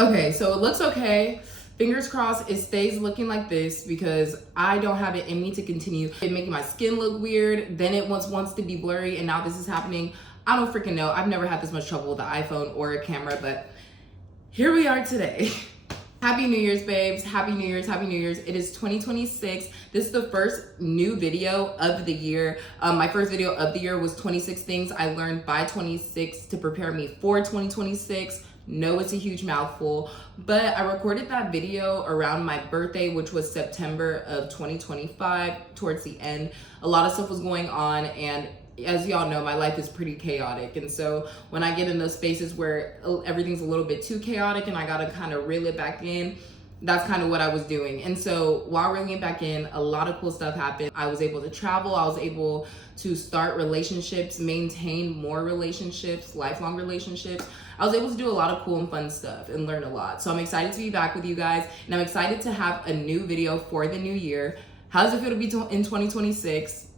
Okay, so it looks okay. Fingers crossed it stays looking like this because I don't have it in me to continue it making my skin look weird. Then it wants to be blurry, and now this is happening. I don't freaking know. I've never had this much trouble with the iPhone or a camera, but here we are today. Happy New Year's, babes. Happy New Year's, Happy New Year's. It is 2026. This is the first new video of the year. My first video of the year was 26 things I learned by 26 to prepare me for 2026. No, it's a huge mouthful, but I recorded that video around my birthday, which was September of 2025, towards the end. A lot of stuff was going on, and as y'all know, my life is pretty chaotic. And so when I get in those spaces where everything's a little bit too chaotic and I gotta kind of reel it back in, that's kind of what I was doing. And so while reeling it back in, a lot of cool stuff happened. I was able to travel. I was able to start relationships, maintain more relationships, lifelong relationships. I was able to do a lot of cool and fun stuff and learn a lot. So I'm excited to be back with you guys, and I'm excited to have a new video for the new year. How does it feel to be in 2026?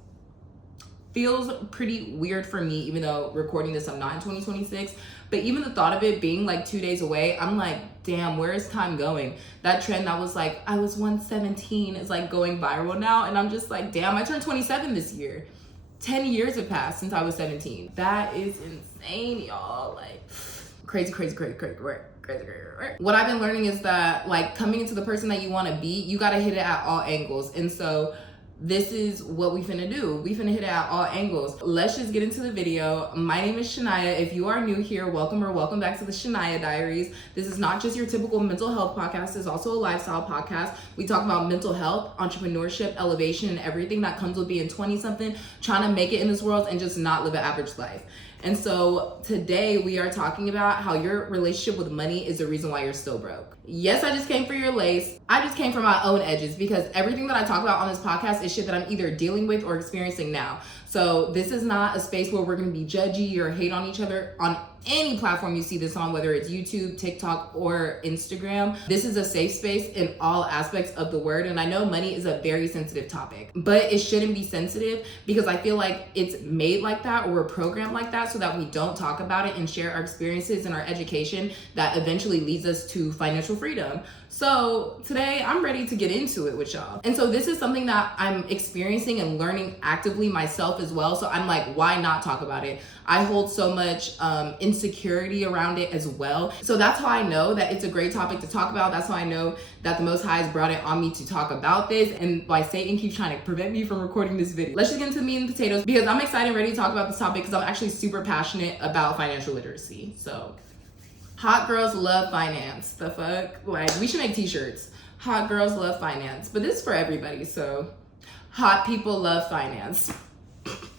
Feels pretty weird for me, even though recording this, I'm not in 2026. But even the thought of it being like 2 days away, I'm like, damn, where is time going? That trend that was like, I was 117 is like going viral now. And I'm just like, damn, I turned 27 this year. 10 years have passed since I was 17. That is insane, y'all. Like, crazy. What I've been learning is that, like, coming into the person that you want to be, you got to hit it at all angles. And so this is what we finna do. We finna hit it at all angles. Let's just get into the video. My name is Shaniyah. If you are new here, welcome or welcome back to the Shaniyah Diaries. This is not just your typical mental health podcast. It's also a lifestyle podcast. We talk about mental health, entrepreneurship, elevation, and everything that comes with being 20-something, trying to make it in this world and just not live an average life. And so today we are talking about how your relationship with money is the reason why you're still broke. Yes, I just came for your lace. I just came for my own edges because everything that I talk about on this podcast is shit that I'm either dealing with or experiencing now. So this is not a space where we're going to be judgy or hate on each other on any platform you see this on, whether it's YouTube, TikTok, or Instagram. This is a safe space in all aspects of the word. And I know money is a very sensitive topic, but it shouldn't be sensitive because I feel like it's made like that, or we're programmed like that, so that we don't talk about it and share our experiences and our education that eventually leads us to financial freedom. So today I'm ready to get into it with y'all. And so this is something that I'm experiencing and learning actively myself as well. So I'm like, why not talk about it? I hold so much insecurity around it as well. So that's how I know that it's a great topic to talk about. That's how I know that the Most High has brought it on me to talk about this, and why Satan keeps trying to prevent me from recording this video. Let's just get into the meat and potatoes because I'm excited and ready to talk about this topic because I'm actually super passionate about financial literacy. So hot girls love finance. The fuck? Like, we should make t-shirts. Hot girls love finance. But this is for everybody, so hot people love finance.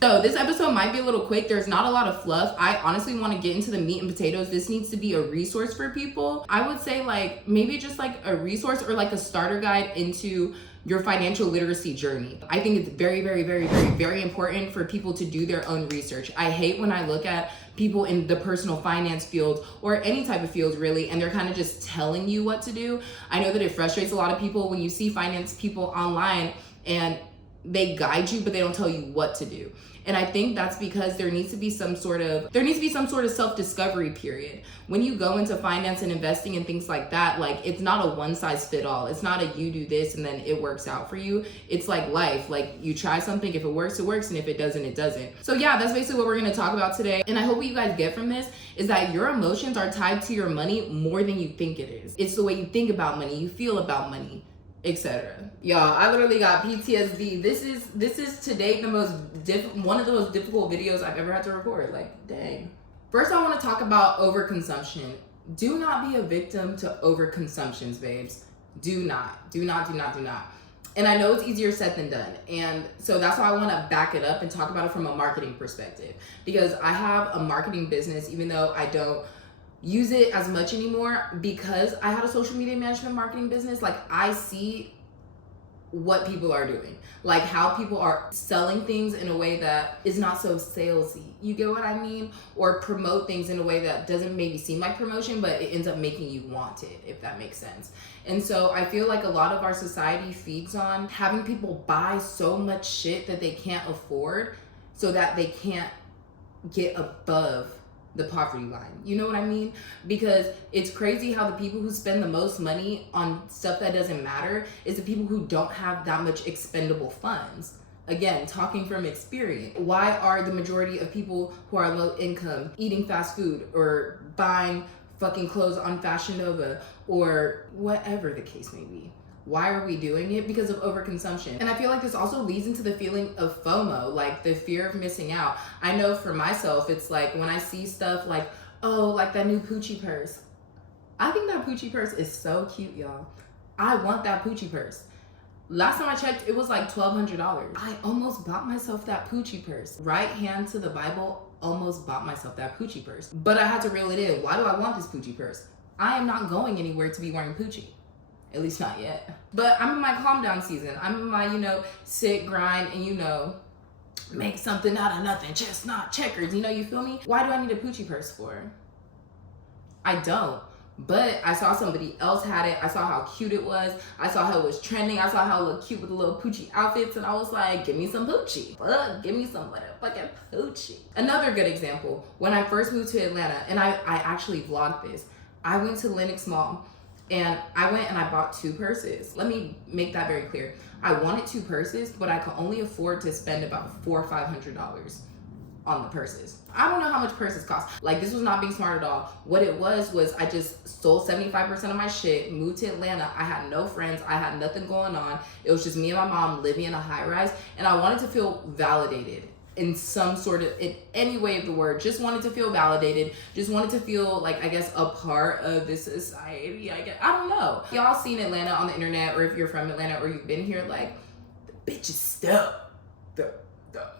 So this episode might be a little quick. There's not a lot of fluff. I honestly want to get into the meat and potatoes. This needs to be a resource for people. I would say like maybe just like a resource or like a starter guide into your financial literacy journey. I think it's very important for people to do their own research. I hate when I look at people in the personal finance field or any type of field really, and they're kind of just telling you what to do. I know that it frustrates a lot of people when you see finance people online and they guide you, but they don't tell you what to do. And I think that's because there needs to be some sort of self-discovery period. When you go into finance and investing and things like that, like it's not a one size fit all. It's not a you do this and then it works out for you. It's like life. Like you try something, if it works, it works, and if it doesn't, it doesn't. So yeah, that's basically what we're gonna talk about today. And I hope what you guys get from this is that your emotions are tied to your money more than you think it is. It's the way you think about money, you feel about money, etc. Y'all, I literally got PTSD. This is to date one of the most difficult videos I've ever had to record. Like, dang. First, I want to talk about overconsumption. Do not be a victim to overconsumptions, babes. Do not. And I know it's easier said than done. And so that's why I want to back it up and talk about it from a marketing perspective. Because I have a marketing business, even though I don't use it as much anymore, because I had a social media management marketing business. Like, I see what people are doing, like how people are selling things in a way that is not so salesy. You get what I mean? Or promote things in a way that doesn't maybe seem like promotion, but it ends up making you want it, if that makes sense. And so I feel like a lot of our society feeds on having people buy so much shit that they can't afford so that they can't get above the poverty line. You know what I mean? Because it's crazy how the people who spend the most money on stuff that doesn't matter is the people who don't have that much expendable funds. Again, talking from experience. Why are the majority of people who are low income eating fast food or buying fucking clothes on Fashion Nova or whatever the case may be? Why are we doing it? Because of overconsumption. And I feel like this also leads into the feeling of FOMO, like the fear of missing out. I know for myself, it's like when I see stuff like, oh, like that new Poochie purse. I think that Poochie purse is so cute, y'all. I want that Poochie purse. Last time I checked, it was like $1,200. I almost bought myself that Poochie purse. Right hand to the Bible, almost bought myself that Poochie purse. But I had to reel it in. Why do I want this Poochie purse? I am not going anywhere to be wearing Poochie. At least not yet. But I'm in my calm down season. I'm in my, sit, grind, and make something out of nothing. Chestnut checkers. You feel me? Why do I need a Poochie purse for? I don't. But I saw somebody else had it. I saw how cute it was. I saw how it was trending. I saw how it looked cute with the little Poochie outfits. And I was like, give me some Poochie. Give me some motherfucking Poochie. Another good example. When I first moved to Atlanta, and I actually vlogged this. I went to Lenox Mall. And I went and I bought 2 purses. Let me make that very clear. I wanted 2 purses, but I could only afford to spend about $400 or $500 on the purses. I don't know how much purses cost. Like, this was not being smart at all. What it was I just sold 75% of my shit, moved to Atlanta. I had no friends. I had nothing going on. It was just me and my mom living in a high rise. And I wanted to feel validated in some sort of, in any way of the word. Just wanted to feel validated. Just wanted to feel like, I guess, a part of this society. I don't know. Y'all seen Atlanta on the internet, or if you're from Atlanta or you've been here, like, the bitch is still,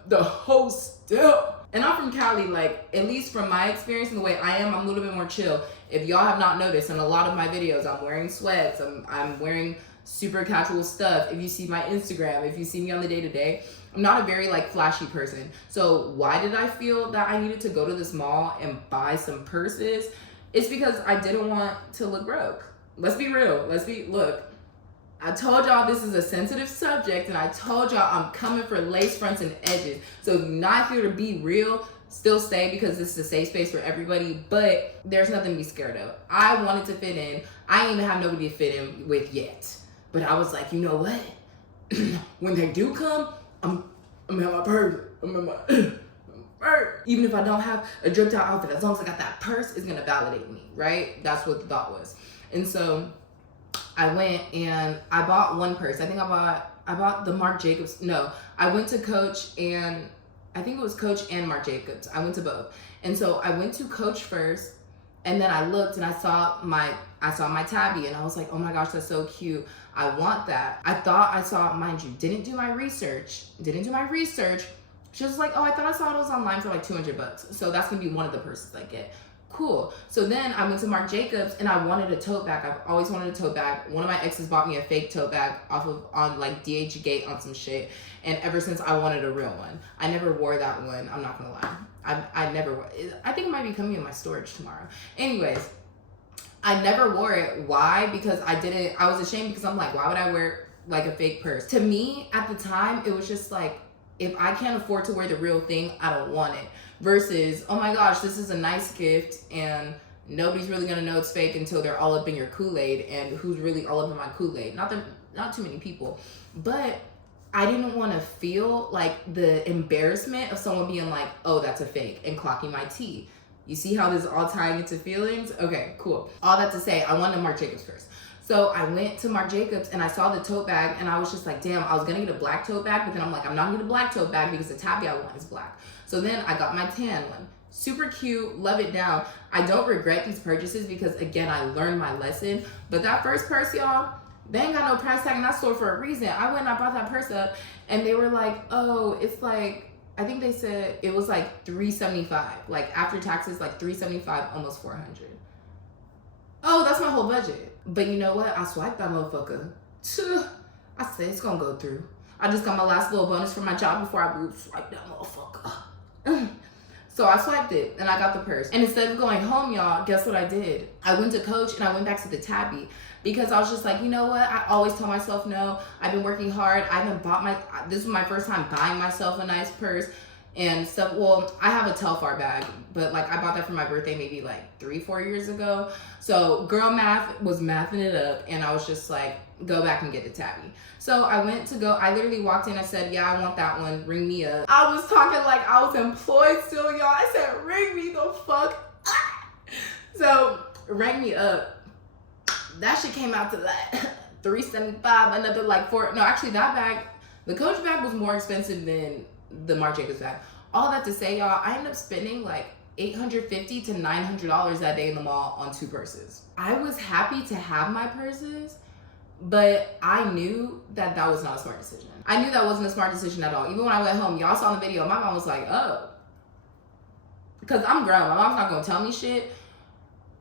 the host still. And I'm from Cali, like, at least from my experience and the way I am, I'm a little bit more chill. If y'all have not noticed, in a lot of my videos, I'm wearing sweats, I'm wearing super casual stuff. If you see my Instagram, if you see me on the day-to-day, I'm not a very flashy person. So why did I feel that I needed to go to this mall and buy some purses? It's because I didn't want to look broke. Let's be real. Look, I told y'all this is a sensitive subject, and I told y'all I'm coming for lace fronts and edges. So if you're not here to be real, still stay, because this is a safe space for everybody, but there's nothing to be scared of. I wanted to fit in. I ain't even have nobody to fit in with yet. But I was like, you know what? When they do come, I'm gonna have my purse. I'm gonna have my purse. Even if I don't have a dripped out outfit, as long as I got that purse, it's gonna validate me, right? That's what the thought was. And so I went and I bought 1 purse. I think I bought the Marc Jacobs. No, I went to Coach, and I think it was Coach and Marc Jacobs. I went to both. And so I went to Coach first, and then I looked and I saw my tabby, and I was like, oh my gosh, that's so cute. I want that. I thought I saw, mind you, didn't do my research. She was like, oh, I thought I saw those online for like $200. So that's gonna be one of the purses I get. Cool. So then I went to Marc Jacobs, and I wanted a tote bag. I've always wanted a tote bag. One of my exes bought me a fake tote bag on like DH Gate on some shit. And ever since, I wanted a real one. I never wore that one. I'm not gonna lie. I never wore it. I think it might be coming in my storage tomorrow. Anyways, I never wore it. Why? Because I was ashamed, because I'm like, why would I wear like a fake purse? To me, at the time, it was just like, if I can't afford to wear the real thing, I don't want it. Versus, oh my gosh, this is a nice gift, and nobody's really gonna know it's fake until they're all up in your Kool-Aid. And who's really all up in my Kool-Aid? Not too many people. But I didn't want to feel like the embarrassment of someone being like, oh, that's a fake, and clocking my tea. You see how this is all tying into feelings? Okay, cool. All that to say, I wanted a Marc Jacobs purse. So I went to Marc Jacobs, and I saw the tote bag, and I was just like, damn, I was gonna get a black tote bag, but then I'm like, I'm not gonna get a black tote bag because the tabby I want is black. So then I got my tan one. Super cute, love it down. I don't regret these purchases because, again, I learned my lesson. But that first purse, y'all, they ain't got no price tag in that store for a reason. I went and I brought that purse up, and they were like, oh, it's like, I think they said it was like $375. Like, after taxes, like $375, almost $400. Oh, that's my whole budget. But you know what? I swiped that motherfucker. I said, it's gonna go through. I just got my last little bonus from my job before I moved. Swipe that motherfucker. So I swiped it, and I got the purse. And instead of going home, y'all, guess what I did? I went to Coach, and I went back to the tabby, because I was just like, you know what? I always tell myself no. I've been working hard. I haven't bought this was my first time buying myself a nice purse. and stuff. Well, I have a Telfar bag, but like I bought that for my birthday maybe like 3-4 years ago. So girl math was mathing it up, and I was just like, go back and get the tabby. So I literally walked in, I said, yeah, I want that one, ring me up. I was talking like I was employed still, y'all. I said, ring me the fuck up. So rang me up. That shit came out to that $375, another like $4. No, actually that bag, the Coach bag was more expensive than the Marc Jacobs bag. All that to say, y'all, I ended up spending like $850 to $900 that day in the mall on 2 purses. I was happy to have my purses, but I knew that that was not a smart decision. I knew that wasn't a smart decision at all. Even when I went home, y'all saw in the video, my mom was like, oh. Because I'm grown, my mom's not gonna tell me shit.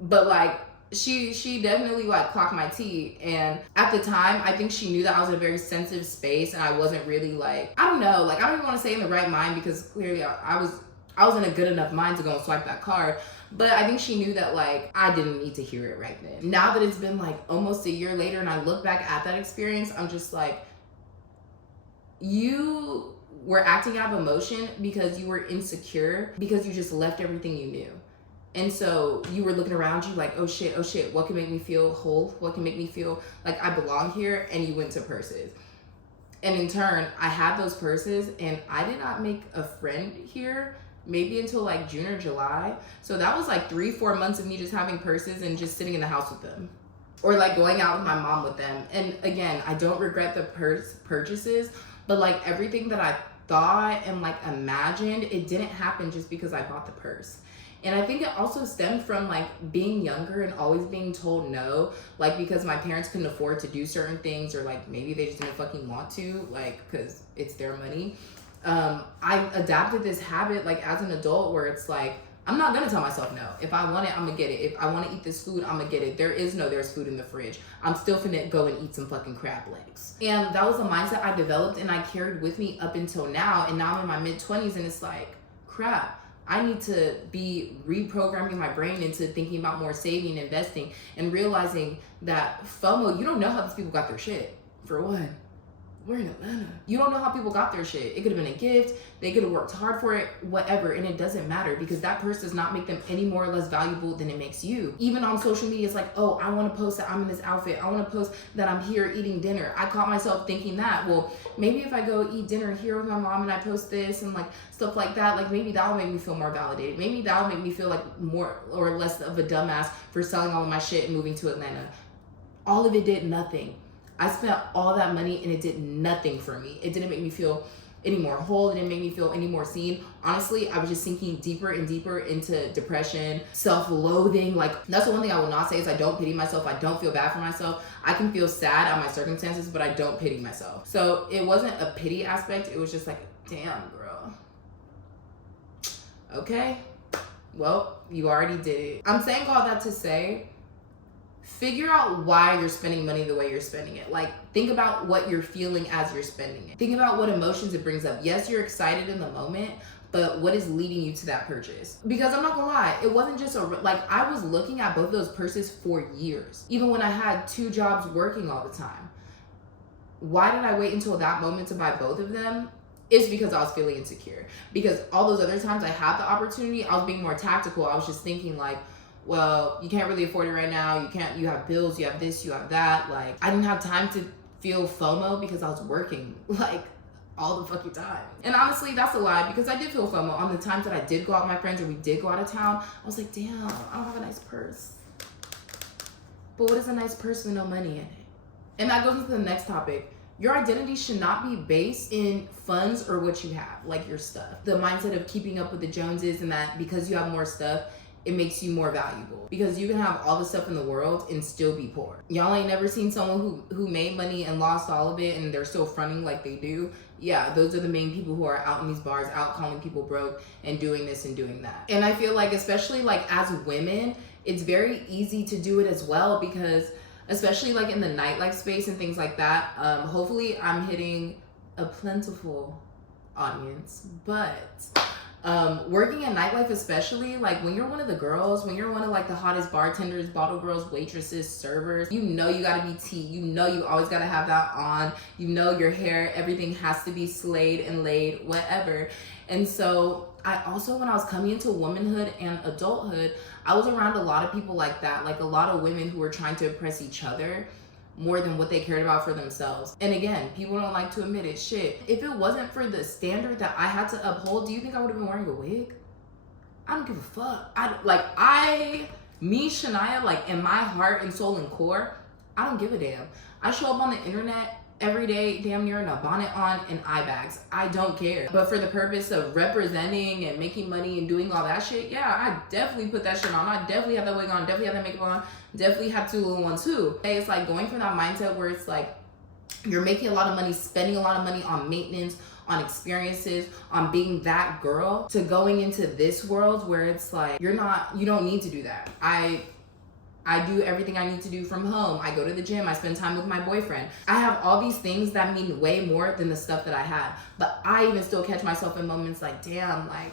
But like, she definitely like clocked my tea, and at the time I think she knew that I was in a very sensitive space, and I wasn't really like, I don't know, like I don't even want to say in the right mind, because clearly I was in a good enough mind to go and swipe that card, but I think she knew that like I didn't need to hear it right then. Now that it's been like almost a year later and I look back at that experience, I'm just like, you were acting out of emotion because you were insecure, because you just left everything you knew. And so you were looking around you like, oh shit, what can make me feel whole? What can make me feel like I belong here? And you went to purses. And in turn, I had those purses, and I did not make a friend here maybe until like June or July. So that was like 3-4 months of me just having purses and just sitting in the house with them, or like going out with my mom with them. And again, I don't regret the purchases, but like everything that I thought and like imagined, it didn't happen just because I bought the purse. And I think it also stemmed from like being younger and always being told no, like because my parents couldn't afford to do certain things, or like maybe they just didn't fucking want to, like because it's their money. I adapted this habit like as an adult where it's like, I'm not gonna tell myself no. If I want it, I'm gonna get it. If I wanna eat this food, I'm gonna get it. There's food in the fridge. I'm still finna go and eat some fucking crab legs. And that was a mindset I developed and I carried with me up until now. And now I'm in my mid-20s, and it's like, crap, I need to be reprogramming my brain into thinking about more saving and investing, and realizing that FOMO, you don't know how these people got their shit. For one, we're in Atlanta. You don't know how people got their shit. It could have been a gift. They could have worked hard for it, whatever. And it doesn't matter, because that purse does not make them any more or less valuable than it makes you. Even on social media, it's like, oh, I want to post that I'm in this outfit. I want to post that I'm here eating dinner. I caught myself thinking that, well, maybe if I go eat dinner here with my mom and I post this and like stuff like that, like maybe that'll make me feel more validated. Maybe that'll make me feel like more or less of a dumbass for selling all of my shit and moving to Atlanta. All of it did nothing. I spent all that money and it did nothing for me. It didn't make me feel any more whole. It didn't make me feel any more seen. Honestly, I was just sinking deeper and deeper into depression, self-loathing. Like, that's the one thing I will not say is I don't pity myself. I don't feel bad for myself. I can feel sad at my circumstances, but I don't pity myself. So it wasn't a pity aspect. It was just like, damn, girl. Okay, well, you already did it. I'm saying all that to say, figure out why you're spending money the way you're spending it. Like, think about what you're feeling as you're spending it. Think about what emotions it brings up. Yes, you're excited in the moment, but what is leading you to that purchase? Because I'm not gonna lie, it wasn't just I was looking at both those purses for years, even when I had 2 jobs working all the time. Why did I wait until that moment to buy both of them? It's because I was feeling insecure. Because all those other times I had the opportunity, I was being more tactical. I was just thinking like, well, you can't really afford it right now. You have bills, you have this, you have that. Like, I didn't have time to feel FOMO because I was working like all the fucking time. And honestly, that's a lie, because I did feel FOMO on the times that I did go out with my friends or we did go out of town. I was like, damn, I don't have a nice purse. But what is a nice purse with no money in it? And that goes into the next topic. Your identity should not be based in funds or what you have, like your stuff. The mindset of keeping up with the Joneses, and that because you have more stuff, it makes you more valuable, because you can have all the stuff in the world and still be poor. Y'all ain't never seen someone who made money and lost all of it and they're still fronting like they do. Yeah, those are the main people who are out in these bars, out calling people broke and doing this and doing that. And I feel like, especially like as women, it's very easy to do it as well, because especially like in the nightlife space and things like that, hopefully I'm hitting a plentiful audience, but Working in nightlife, especially, like when you're one of the girls, when you're one of like the hottest bartenders, bottle girls, waitresses, servers, you know you gotta be tea. You know you always gotta have that on. You know your hair, everything has to be slayed and laid, whatever. And so I also, when I was coming into womanhood and adulthood, I was around a lot of people like that, like a lot of women who were trying to impress each other more than what they cared about for themselves. And again, people don't like to admit it. Shit, if it wasn't for the standard that I had to uphold, do you think I would have been wearing a wig? I don't give a fuck. Me, Shaniyah, like in my heart and soul and core, I don't give a damn. I show up on the internet every day, damn near in a bonnet on and eye bags. I don't care. But for the purpose of representing and making money and doing all that shit, yeah, I definitely put that shit on. I definitely have that wig on, definitely have that makeup on, definitely have two little ones too. It's like going from that mindset where it's like you're making a lot of money, spending a lot of money on maintenance, on experiences, on being that girl, to going into this world where it's like you don't need to do that. I do everything I need to do from home. I go to the gym. I spend time with my boyfriend. I have all these things that mean way more than the stuff that I had. But I even still catch myself in moments like, damn, like,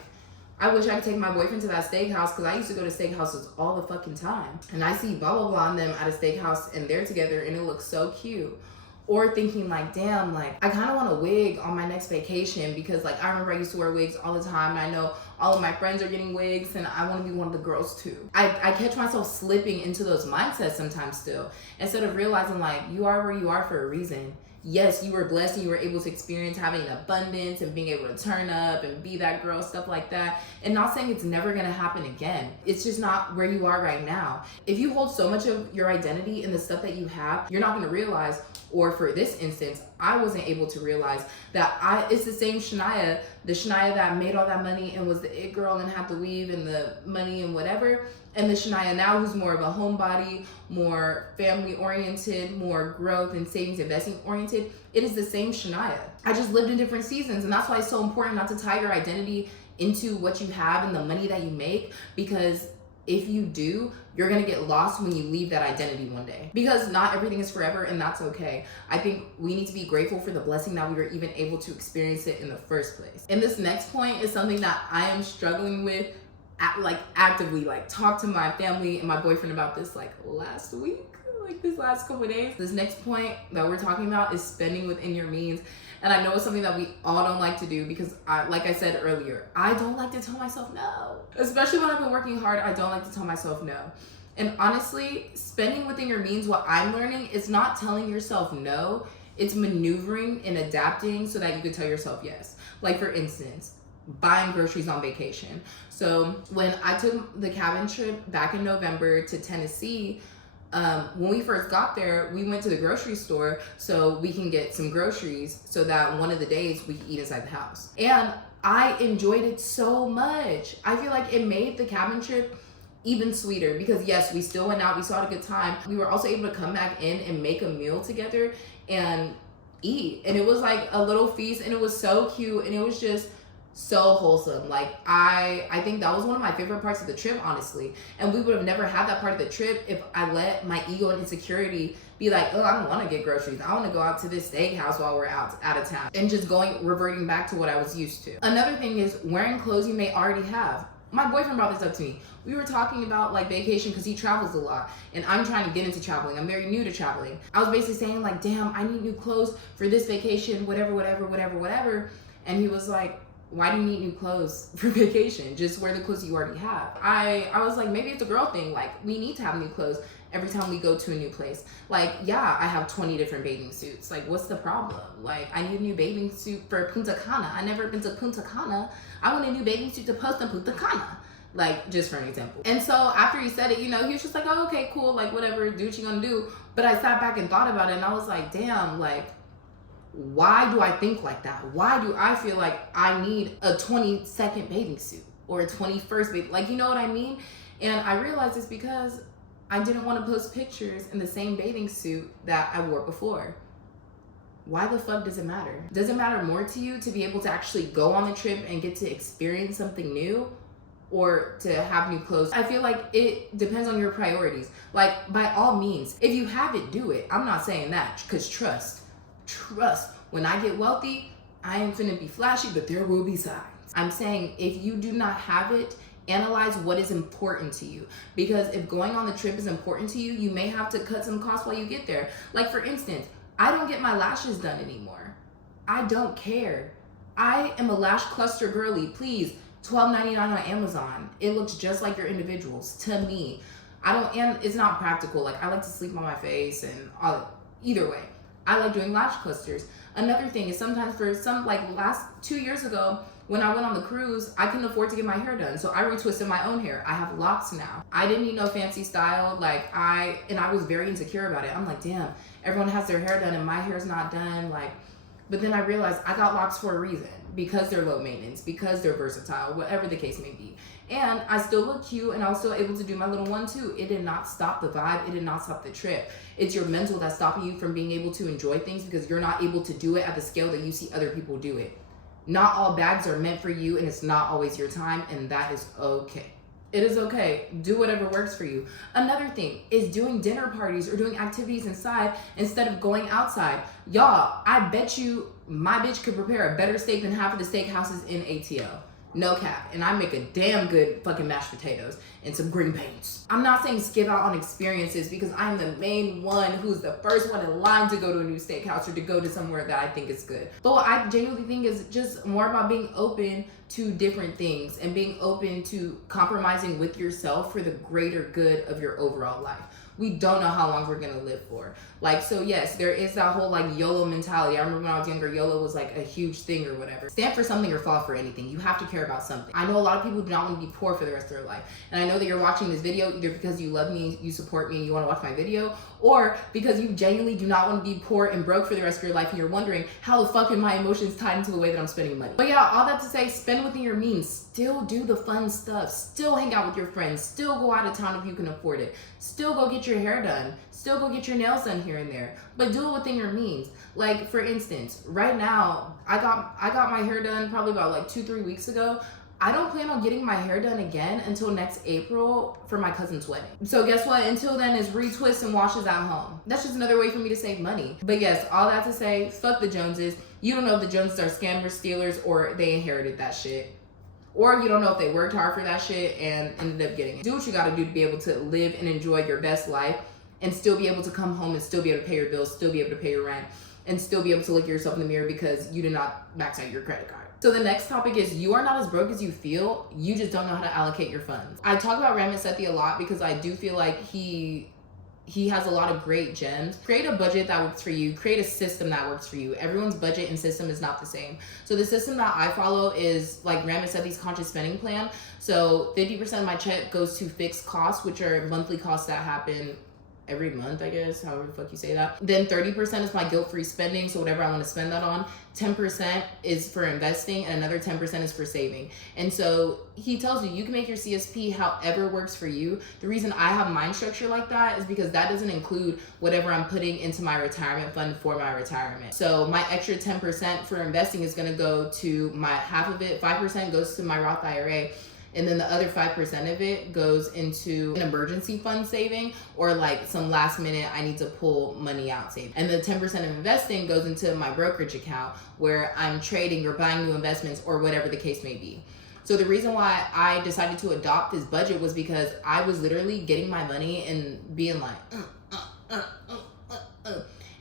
I wish I could take my boyfriend to that steakhouse, because I used to go to steakhouses all the fucking time. And I see blah, blah, blah, and them at a steakhouse and they're together and it looks so cute. Or thinking like, damn, like, I kind of want a wig on my next vacation, because like, I remember I used to wear wigs all the time, and I know all of my friends are getting wigs and I want to be one of the girls too. I catch myself slipping into those mindsets sometimes still, instead of realizing like, you are where you are for a reason. Yes, you were blessed and you were able to experience having abundance and being able to turn up and be that girl, stuff like that. And not saying it's never gonna happen again. It's just not where you are right now. If you hold so much of your identity in the stuff that you have, you're not gonna realize, or for this instance, I wasn't able to realize that it's the same Shaniyah, the Shaniyah that made all that money and was the it girl and had the weave and the money and whatever, and the Shaniyah now who's more of a homebody, more family oriented, more growth and savings investing oriented. It is the same Shaniyah. I just lived in different seasons, and that's why it's so important not to tie your identity into what you have and the money that you make, because if you do, you're gonna get lost when you leave that identity one day, because not everything is forever, and that's okay. I think we need to be grateful for the blessing that we were even able to experience it in the first place. And this next point is something that I am struggling with actively. Like, talk to my family and my boyfriend about this like last week, like this last couple of days. This next point that we're talking about is spending within your means. And I know it's something that we all don't like to do, because like I said earlier, I don't like to tell myself no. Especially when I've been working hard, I don't like to tell myself no. And honestly, spending within your means, what I'm learning is not telling yourself no, it's maneuvering and adapting so that you can tell yourself yes. Like, for instance, buying groceries on vacation. So when I took the cabin trip back in November to Tennessee, when we first got there, we went to the grocery store so we can get some groceries so that one of the days we could eat inside the house. And I enjoyed it so much. I feel like it made the cabin trip even sweeter, because yes, we still went out, we still had a good time. We were also able to come back in and make a meal together and eat. And it was like a little feast, and it was so cute, and it was just so wholesome. Like, I think that was one of my favorite parts of the trip, honestly. And we would have never had that part of the trip if I let my ego and insecurity be like, oh, I don't want to get groceries, I want to go out to this steakhouse while we're out of town, and just reverting back to what I was used to. Another thing is wearing clothes you may already have. My boyfriend brought this up to me. We were talking about like vacation, because he travels a lot and I'm trying to get into traveling. I'm very new to traveling. I was basically saying like, damn, I need new clothes for this vacation, whatever. And he was like, why do you need new clothes for vacation? Just wear the clothes you already have. I was like, maybe it's a girl thing. Like, we need to have new clothes every time we go to a new place. Like, yeah, I have 20 different bathing suits. Like, what's the problem? Like, I need a new bathing suit for Punta Cana. I never been to Punta Cana. I want a new bathing suit to post in Punta Cana. Like, just for an example. And so after he said it, he was just like, oh, okay, cool. Like, whatever, do what you gonna do. But I sat back and thought about it, and I was like, damn, like, why do I think like that? Why do I feel like I need a 22nd bathing suit or a 21st bathing, like, you know what I mean? And I realized it's because I didn't want to post pictures in the same bathing suit that I wore before. Why the fuck does it matter? Does it matter more to you to be able to actually go on the trip and get to experience something new, or to have new clothes? I feel like it depends on your priorities. Like, by all means, if you have it, do it. I'm not saying that, because trust, when I get wealthy, I ain't finna be flashy, but there will be signs. I'm saying if you do not have it, analyze what is important to you. Because if going on the trip is important to you, you may have to cut some costs while you get there. Like for instance, I don't get my lashes done anymore. I don't care. I am a lash cluster girly. Please, $12.99 on Amazon. It looks just like your individuals to me. And it's not practical. Like I like to sleep on my face and either way. I like doing lash clusters. Another thing is sometimes for some, like last 2 years ago, when I went on the cruise, I couldn't afford to get my hair done. So I retwisted my own hair. I have locks now. I didn't need no fancy style. And I was very insecure about it. I'm like, damn, everyone has their hair done and my hair's not done. But then I realized I got locks for a reason, because they're low maintenance, because they're versatile, whatever the case may be. And I still look cute and I was still able to do my little 1-2. It did not stop the vibe. It did not stop the trip. It's your mental that's stopping you from being able to enjoy things because you're not able to do it at the scale that you see other people do it. Not all bags are meant for you and it's not always your time, and that is okay. It is okay. Do whatever works for you. Another thing is doing dinner parties or doing activities inside instead of going outside. Y'all, I bet you my bitch could prepare a better steak than half of the steakhouses in ATL. No cap. And I make a damn good fucking mashed potatoes and some green beans. I'm not saying skip out on experiences because I'm the main one who's the first one in line to go to a new steakhouse or to go to somewhere that I think is good. But what I genuinely think is just more about being open to different things and being open to compromising with yourself for the greater good of your overall life. We don't know how long we're gonna live for. So yes, there is that whole YOLO mentality. I remember when I was younger, YOLO was a huge thing or whatever. Stand for something or fall for anything. You have to care about something. I know a lot of people do not want to be poor for the rest of their life. And I know that you're watching this video either because you love me, you support me, and you wanna watch my video, or because you genuinely do not want to be poor and broke for the rest of your life and you're wondering how the fuck are my emotions tied into the way that I'm spending money. But yeah, all that to say, spend within your means. Still do the fun stuff. Still hang out with your friends. Still go out of town if you can afford it. Still go get your hair done. Still go get your nails done here and there. But do it within your means. For instance, right now, I got my hair done probably about 2-3 weeks ago. I don't plan on getting my hair done again until next April for my cousin's wedding. So guess what? Until then, it's retwist and washes at home. That's just another way for me to save money. But yes, all that to say, fuck the Joneses. You don't know if the Joneses are scammers, stealers, or they inherited that shit. Or you don't know if they worked hard for that shit and ended up getting it. Do what you gotta do to be able to live and enjoy your best life and still be able to come home and still be able to pay your bills, still be able to pay your rent, and still be able to look at yourself in the mirror because you did not max out your credit card. So the next topic is you are not as broke as you feel. You just don't know how to allocate your funds. I talk about Ramit Sethi a lot because I do feel like he has a lot of great gems. Create a budget that works for you. Create a system that works for you. Everyone's budget and system is not the same. So the system that I follow is Ramit Sethi's conscious spending plan. So 50% of my check goes to fixed costs, which are monthly costs that happen every month, I guess, however the fuck you say that. Then 30% is my guilt-free spending, so whatever I want to spend that on. 10% is for investing, and another 10% is for saving. And so he tells you can make your CSP however works for you. The reason I have mine structured like that is because that doesn't include whatever I'm putting into my retirement fund for my retirement. So my extra 10% for investing is going to go to my half of it. 5% goes to my Roth IRA. And then the other 5% of it goes into an emergency fund saving or some last minute I need to pull money out saving. And the 10% of investing goes into my brokerage account where I'm trading or buying new investments or whatever the case may be. So the reason why I decided to adopt this budget was because I was literally getting my money and being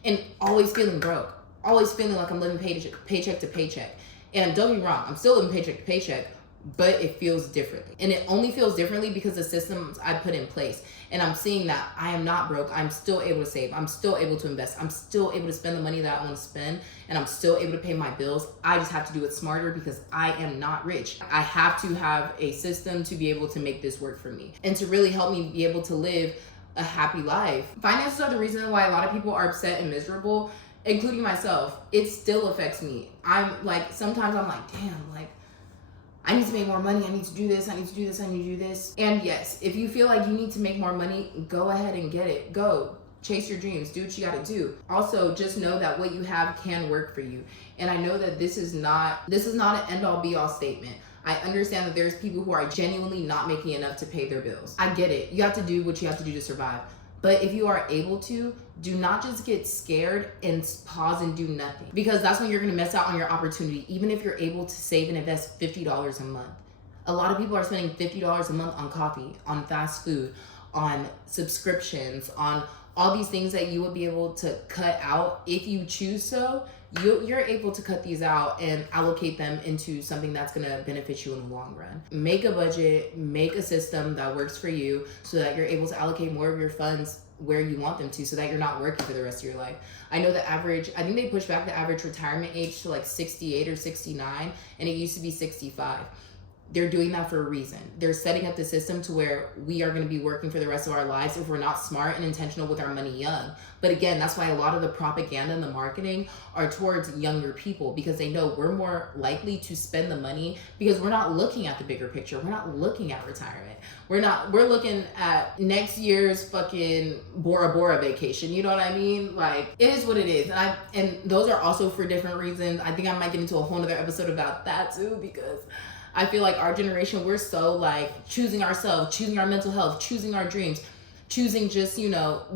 and always feeling broke. Always feeling like I'm living paycheck to paycheck. And don't get me wrong, I'm still living paycheck to paycheck, but it feels differently. And it only feels differently because the systems I put in place. And I'm seeing that I am not broke. I'm still able to save. I'm still able to invest. I'm still able to spend the money that I want to spend. And I'm still able to pay my bills. I just have to do it smarter because I am not rich. I have to have a system to be able to make this work for me and to really help me be able to live a happy life. Finances are the reason why a lot of people are upset and miserable, including myself. It still affects me. Sometimes I'm damn, I need to make more money. I need to do this. I need to do this. I need to do this. And yes, if you feel like you need to make more money, go ahead and get it. Go chase your dreams. Do what you got to do. Also, just know that what you have can work for you. And I know that this is not an end all be all statement. I understand that there's people who are genuinely not making enough to pay their bills. I get it. You have to do what you have to do to survive. But if you are able to, do not just get scared and pause and do nothing, because that's when you're gonna miss out on your opportunity. Even if you're able to save and invest $50 a month. A lot of people are spending $50 a month on coffee, on fast food, on subscriptions, on all these things that you would be able to cut out if you choose so. You're able to cut these out and allocate them into something that's gonna benefit you in the long run. Make a budget, make a system that works for you so that you're able to allocate more of your funds where you want them to, so that you're not working for the rest of your life. I know the average, I think they pushed back the average retirement age to like 68 or 69, and it used to be 65. They're doing that for a reason. They're setting up the system to where we are going to be working for the rest of our lives if we're not smart and intentional with our money young. But again, that's why a lot of the propaganda and the marketing are towards younger people, because they know we're more likely to spend the money because we're not looking at the bigger picture. We're not looking at retirement. We're looking at next year's fucking Bora Bora vacation. You know what I mean? Like, it is what it is. And those are also for different reasons. I think I might get into a whole nother episode about that too, because I feel like our generation, we're so like choosing ourselves, choosing our mental health, choosing our dreams, choosing just,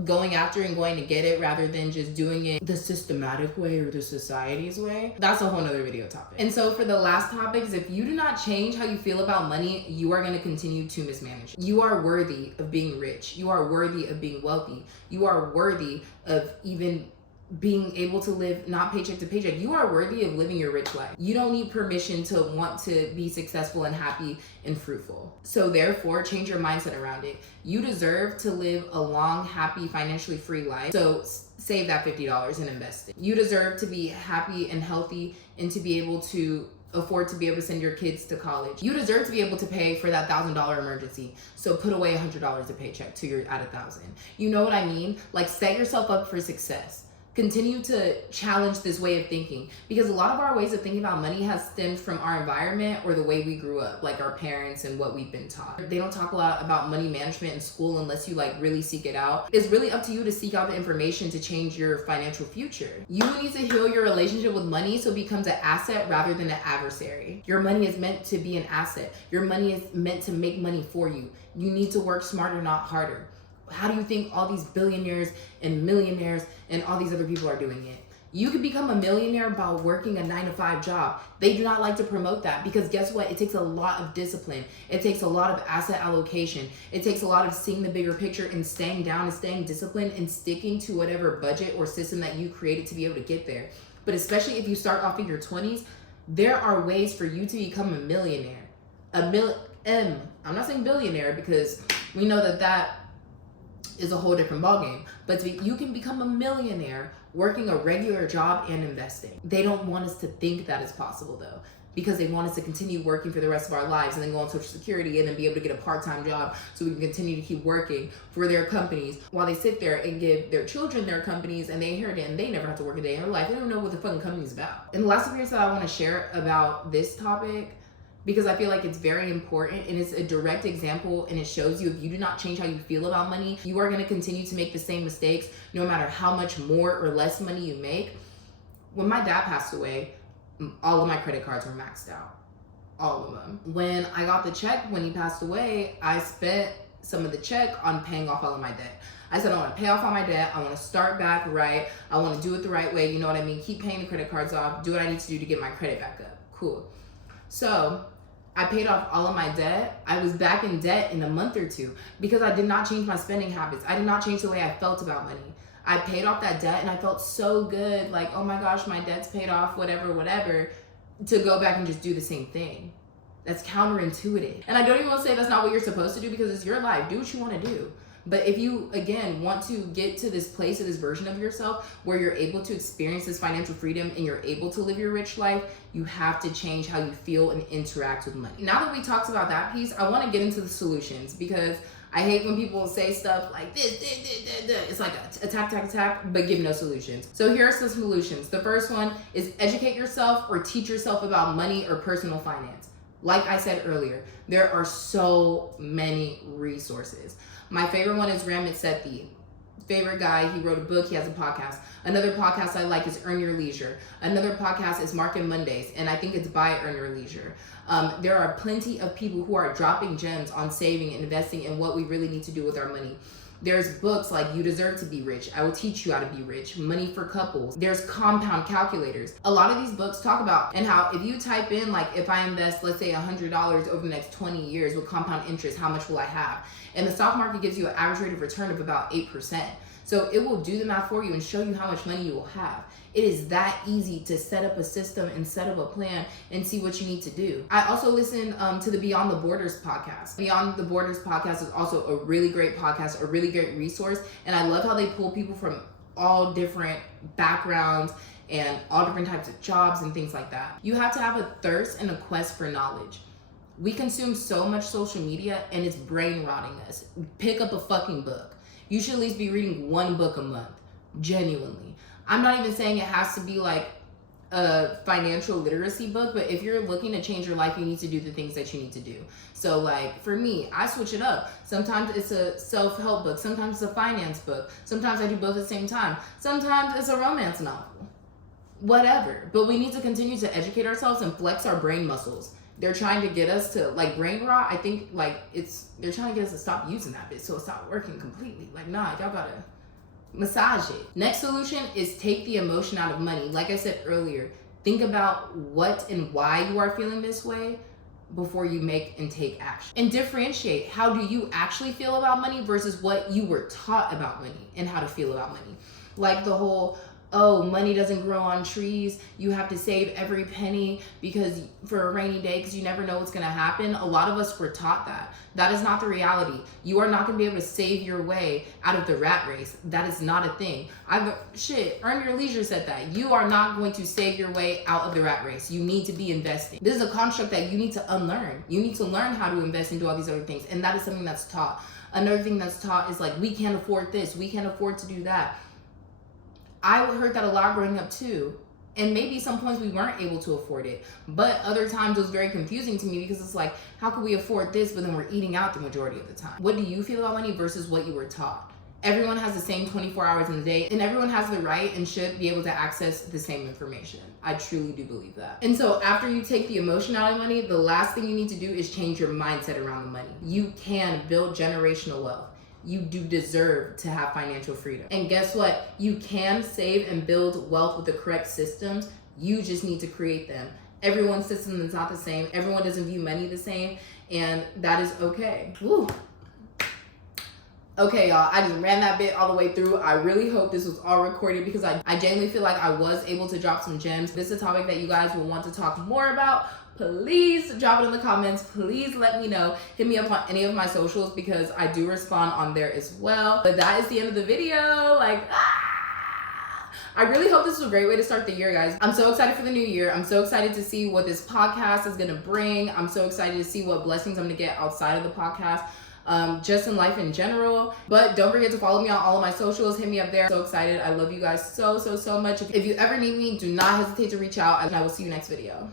going after and going to get it rather than just doing it the systematic way or the society's way. That's a whole nother video topic. And so for the last topic is, if you do not change how you feel about money, you are going to continue to mismanage. You are worthy of being rich. You are worthy of being wealthy. You are worthy of even being able to live not paycheck to paycheck. You are worthy of living your rich life. You don't need permission to want to be successful and happy and fruitful. So therefore, change your mindset around it. You deserve to live a long, happy, financially free life. So save that $50 and invest it. You deserve to be happy and healthy and to be able to afford to be able to send your kids to college. You deserve to be able to pay for that $1,000 emergency. So put away $100 a paycheck till you're at $1,000. You know what I mean? Like, set yourself up for success. Continue to challenge this way of thinking, because a lot of our ways of thinking about money has stemmed from our environment or the way we grew up, like our parents and what we've been taught. They don't talk a lot about money management in school unless you like really seek it out. It's really up to you to seek out the information to change your financial future. You need to heal your relationship with money so it becomes an asset rather than an adversary. Your money is meant to be an asset. Your money is meant to make money for you. You need to work smarter, not harder. How do you think all these billionaires and millionaires and all these other people are doing it? You could become a millionaire by working a 9-to-5 job. They do not like to promote that, because guess what? It takes a lot of discipline. It takes a lot of asset allocation. It takes a lot of seeing the bigger picture and staying down and staying disciplined and sticking to whatever budget or system that you created to be able to get there. But especially if you start off in your 20s, there are ways for you to become a millionaire. I'm not saying billionaire, because we know that is a whole different ballgame. But you can become a millionaire working a regular job and investing. They don't want us to think that is possible though, because they want us to continue working for the rest of our lives and then go on Social Security and then be able to get a part-time job so we can continue to keep working for their companies while they sit there and give their children their companies and they inherit it and they never have to work a day in their life. They don't know what the fucking company's about. And the last experience that I want to share about this topic, because I feel like it's very important and it's a direct example, and it shows you if you do not change how you feel about money, you are going to continue to make the same mistakes no matter how much more or less money you make. When my dad passed away, all of my credit cards were maxed out. All of them. When I got the check when he passed away, I spent some of the check on paying off all of my debt. I said, I want to pay off all my debt. I want to start back right. I want to do it the right way. You know what I mean? Keep paying the credit cards off. Do what I need to do to get my credit back up. Cool. So I paid off all of my debt. I was back in debt in a month or two because I did not change my spending habits. I did not change the way I felt about money. I paid off that debt and I felt so good, like, oh my gosh, my debt's paid off, whatever, to go back and just do the same thing. That's counterintuitive. And I don't even want to say that's not what you're supposed to do, because it's your life. Do what you want to do. But if you, again, want to get to this place or this version of yourself where you're able to experience this financial freedom and you're able to live your rich life, you have to change how you feel and interact with money. Now that we talked about that piece, I want to get into the solutions, because I hate when people say stuff like this. It's like attack, but give no solutions. So here are some solutions. The first one is educate yourself or teach yourself about money or personal finance. Like I said earlier, there are so many resources. My favorite one is Ramit Sethi. Favorite guy, he wrote a book, he has a podcast. Another podcast I like is Earn Your Leisure. Another podcast is Market Mondays, and I think it's by Earn Your Leisure. There are plenty of people who are dropping gems on saving and investing and what we really need to do with our money. There's books like You Deserve to Be Rich, I Will Teach You How to Be Rich, Money for Couples. There's compound calculators. A lot of these books talk about and how if you type in like, if I invest, let's say $100 over the next 20 years with compound interest, how much will I have? And the stock market gives you an average rate of return of about 8%. So it will do the math for you and show you how much money you will have. It is that easy to set up a system and set up a plan and see what you need to do. I also listen to the Beyond the Borders podcast. Beyond the Borders podcast is also a really great podcast, a really great resource. And I love how they pull people from all different backgrounds and all different types of jobs and things like that. You have to have a thirst and a quest for knowledge. We consume so much social media and it's brain rotting us. Pick up a fucking book. You should at least be reading one book a month, genuinely. I'm not even saying it has to be like a financial literacy book, but if you're looking to change your life, you need to do the things that you need to do. So like for me, I switch it up. Sometimes it's a self-help book. Sometimes it's a finance book. Sometimes I do both at the same time. Sometimes it's a romance novel. Whatever. But we need to continue to educate ourselves and flex our brain muscles. They're trying to get us to like brain rot. I think like they're trying to get us to stop using that bit so it's not working completely. Like, nah, y'all gotta massage it. Next solution is take the emotion out of money. Like I said earlier, think about what and why you are feeling this way before you make and take action. And differentiate, how do you actually feel about money versus what you were taught about money and how to feel about money. Like the whole, oh, money doesn't grow on trees, you have to save every penny because for a rainy day, because you never know what's gonna happen. A lot of us were taught that. That is not the reality. You are not gonna be able to save your way out of the rat race. That is not a thing. Earn Your Leisure said that. You are not going to save your way out of the rat race. You need to be investing. This is a construct that you need to unlearn. You need to learn how to invest and do all these other things. And that is something that's taught. Another thing that's taught is like, we can't afford this, we can't afford to do that. I heard that a lot growing up too. And maybe some points we weren't able to afford it. But other times it was very confusing to me because it's like, how could we afford this, but then we're eating out the majority of the time? What do you feel about money versus what you were taught? Everyone has the same 24 hours in the day and everyone has the right and should be able to access the same information. I truly do believe that. And so after you take the emotion out of money, the last thing you need to do is change your mindset around the money. You can build generational wealth. You do deserve to have financial freedom. And guess what? You can save and build wealth with the correct systems. You just need to create them. Everyone's system is not the same. Everyone doesn't view money the same, and that is okay. Woo. Okay, y'all, I just ran that bit all the way through. I really hope this was all recorded because I genuinely feel like I was able to drop some gems. This is a topic that you guys will want to talk more about. Please drop it in the comments. Please let me know. Hit me up on any of my socials because I do respond on there as well. But that is the end of the video. I really hope this was a great way to start the year, guys. I'm so excited for the new year. I'm so excited to see what this podcast is gonna bring. I'm so excited to see what blessings I'm gonna get outside of the podcast. Just in life in general. But don't forget to follow me on all of my socials. Hit me up there. So excited. I love you guys so much. If you ever need me, do not hesitate to reach out, and I will see you next video.